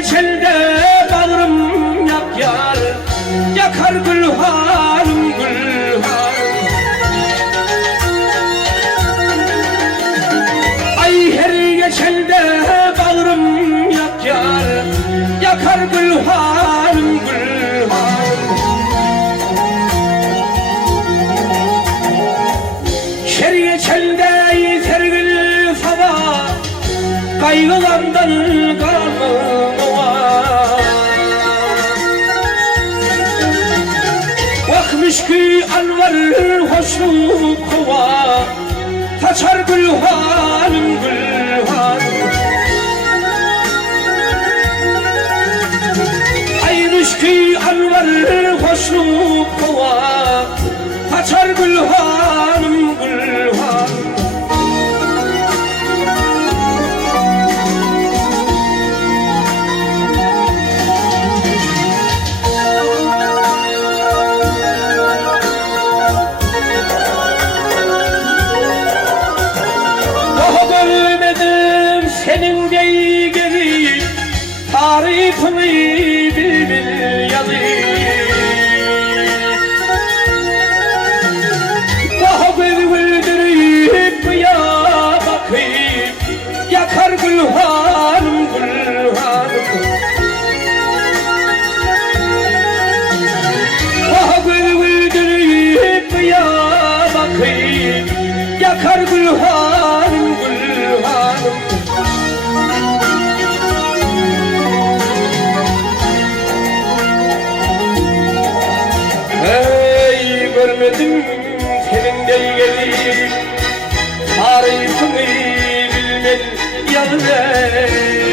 geçelde bağrım yak yar, yakar gülhanım gülhanım. Ay her geçelde bağrım yak yar, yakar gülhanım gülhanım. Her geçelde tergil fava, kaygılandan kalmam var. Bakmış ki anvar hoşluk kova, kaçar gülhanım gülhanım. Aymış ki anvar hoşluk kova, kaçar gülhanım gülhanım. Senin de geri tarifini bil yazayım. Daha güldürüp ya bakayım, yakar gülhanım gülhanım. Daha güldürüp ya bakayım, yakar gülhanım gülhanım. Görmedim senin de gelip tarifini bilmem yanına.